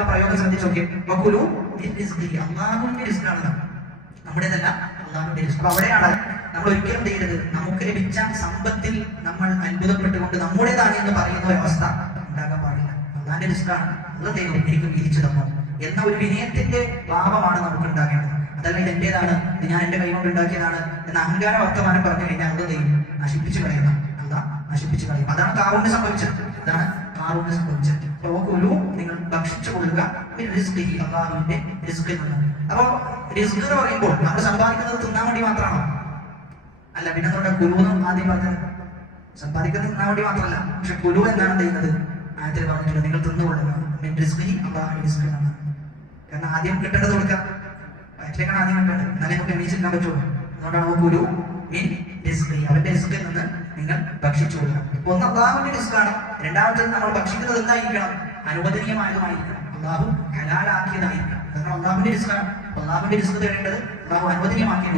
ഖുർആനിലുള്ള പ്രയോഗം ശ്രദ്ധിച്ചു നോക്കി, വകുലു മിൻ റിസ്ഖിഹി, അല്ലാഹുവിന്റെ റിസ്കാണ്, നമ്മുടേതല്ല, അല്ലാഹുവിന്റെ റിസ്ക്. അപ്പൊ അവിടെയാണ് നമ്മൾ ഒരിക്കലും ചെയ്യരുത് നമുക്ക് ലഭിച്ച സമ്പത്തിൽ നമ്മൾ അത്ഭുതപ്പെട്ടുകൊണ്ട് നമ്മുടേതാണ് എന്ന് പറയുന്ന ഒരു അവസ്ഥ ഉണ്ടാകാൻ പാടില്ല. അല്ലാഹുവിന്റെ റിസ്കാണ്, അത് ദൈവം എനിക്ക് വീതിച്ചു തന്നു എന്ന ഒരു വിനയത്തിന്റെ ഭാവമാണ് നമുക്ക് ഉണ്ടാകേണ്ടത്. അതല്ല ഇത് എന്റേതാണ്, ഇത് ഞാൻ എന്റെ കൈകൊണ്ട് ഉണ്ടാക്കിയതാണ് എന്ന അഹങ്കാര വർത്തമാനം പറഞ്ഞു കഴിഞ്ഞാൽ അത് ദൈവം നശിപ്പിച്ചു കളയുന്ന, അല്ലാഹ് നശിപ്പിച്ചു കളയും. അതാണ് കാറൂന് സംഭവിച്ചത്. ഇതാണ് കാറൂന് സംഭവിച്ചത്. ഒരു നിങ്ങൾ ഭക്ഷിച്ചു കൊള്ളുക അല്ലാഹുവിന്റെ റിസ്കിൽ നിന്ന്. അപ്പൊ റിസ്ക് എന്ന് പറയുമ്പോൾ നമ്മൾ സമ്പാദിക്കുന്നത് തിന്നാൻ വേണ്ടി മാത്രമാണോ? അല്ല. പിന്നെ നമ്മുടെ കുരുവെന്ന് ആദ്യം പറഞ്ഞത് സമ്പാദിക്കുന്നത് തിന്നാൻ വേണ്ടി മാത്രമല്ല. പക്ഷെ കുരു എന്താണ് ചെയ്യുന്നത്? ആദ്യത്തിൽ പറഞ്ഞിട്ടുണ്ട്, നിങ്ങൾ തിന്നുകൊള്ളുക അല്ലാഹുവിന്റെ റിസ്കിൽ നിന്ന്. കാരണം ആദ്യം കിട്ടേണ്ടത് കൊടുക്കാം, വയറ്റിലേക്കാണ് ആദ്യം കിട്ടേണ്ടത്, എന്നാലേ നമുക്ക് എണീച്ചിരിക്കാൻ പറ്റുള്ളൂ. അതുകൊണ്ടാണ് കുരു മീൻ റിസ്ക്, അവന്റെ റിസ്കിൽ നിന്ന് നിങ്ങൾ ഭക്ഷിച്ചു കൊള്ളുക. ഒന്ന് അല്ലാഹുവിന്റെ റിസ്കാണ്. രണ്ടാമത്തേത് നമ്മൾ ഭക്ഷിക്കുന്നത് എന്തായിരിക്കണം? അനുവദനീയമായതുമായിരിക്കണം, അല്ലാഹു ഹലാലാക്കിയതായിരിക്കണം. കാരണം അല്ലാഹുവിന്റെ റിസ്കാണ്. അല്ലാഹുവിന്റെ റിസ്ക് തരേണ്ടത് അല്ലാഹു അനുവദനീയമാക്കിയ